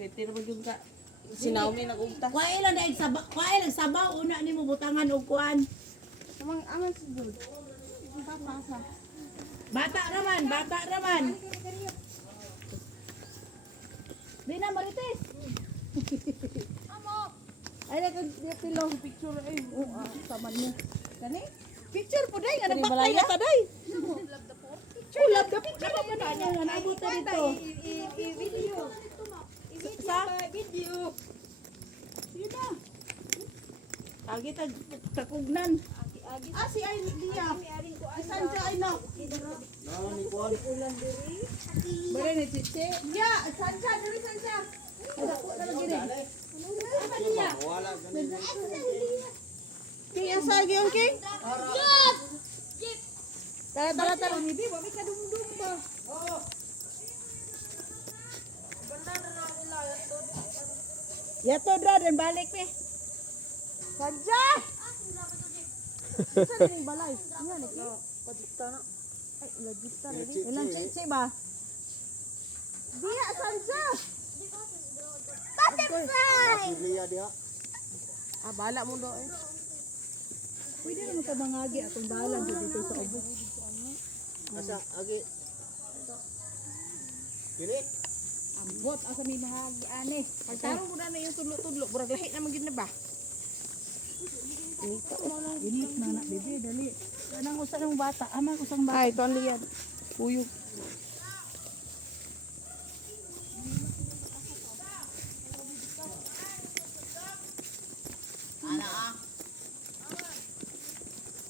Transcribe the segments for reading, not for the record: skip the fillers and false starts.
Pwede naman yung ka. Sinawmi nag-ugtas. Kuha ilang na igsabaw, kuha ilang sabaw una nimo butangan og kuan. Amang aman si Dod. Papasa. Bata naman. Di na marites. Ay, nagpilong picture ay. Saman niya. Kani? Picture po day nga Kani nagbaklay balaya? na taday. Ulap ka picture pa na nga nabuta dito. I-video. Sa Video. yun na. Agi tagugnan. Si ay diya. Asan siya ay no? Bare ni Chiche. Ya, asan siya? Dali saan siya? Ada ko na lagi din. Apa diya? Kaya sa gyud king. Tara. Hindi ba may kadumdum ba? Yato dra den balik pe. Sadya. Sa ning balay. Nga ni ki. Padikta na. Ay, lagita na rin. Ilang chichi ba? Diya, sadya. Butterfly! Bala mo do eh. Pwede naman ka mangagi atong dalan dito sa ubos. Asa agi. Dili. Ambot asa may mahagi ane. Pagtarong ko na yung tudlo-tudlo. Burag lahi na magid na ba? Init na na, bebe, dali. Anang usa ng bata, amang usang bata. Ay, ito ang liyan. Puyog.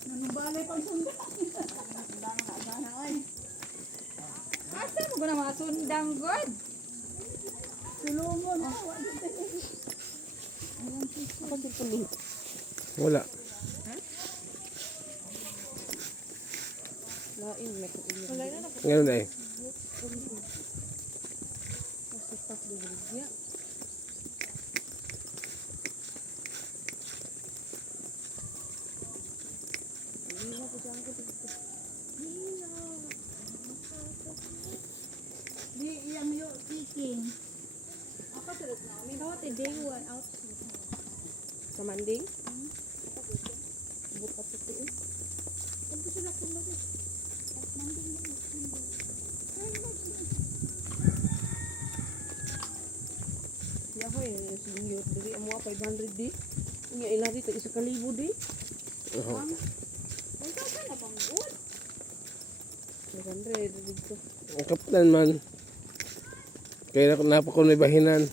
Nanubalay pang sundang. Asa mo na mga sundang god? Sulungon. Ako din puling. Wala. Lain, may kuulit. Ngayon na eh. Masipak di berigya. Di iyang yo kicking. Apa terus na? May daw te day one out. Sa manding? Buka puti eh. Ano sila kung lagi? Siya ko eh. Siniyot diri. Amo 500 di. Inya ilang dito. Isa kalibo di. Oo. Ay ka na pang good. 500 dito. Ang kapitan man. Kaya napa ko may bahinan.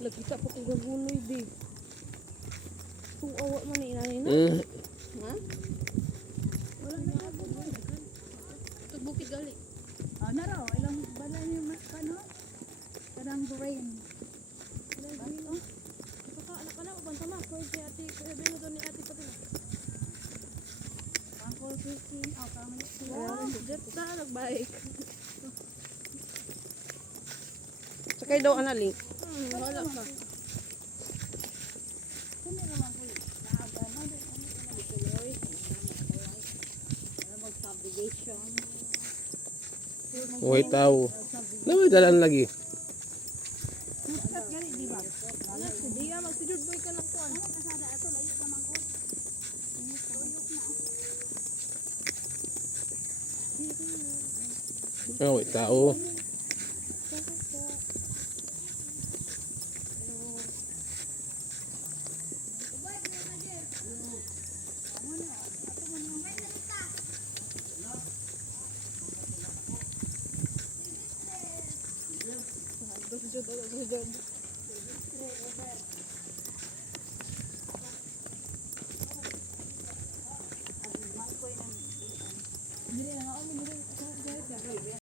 Lagkita pa kong gaguloy di. Kung awa man ni inani na. Ha? Wala na ako. Ito bukid gali. Ah, naro, ilang balay yung mas ano? Kadang brain. Bato? Anak ka na. Upang tama. Kaya si ate. Kaya bin mo doon ni ate pati na. Uncle Christine, oh, kami. Jet na. Nagbalik. Sakay daw analing. Wala ka. Kami naman po. Naaga na din. Ano tuloy? Mag-subdivision. Huwag tao. Naway dalan lagi. Kat gani, di ba? Anak, hindi ya. Magsijud boy ka na kuan. Kasada ato, layo ka man ko. Huwag tao. Sujud.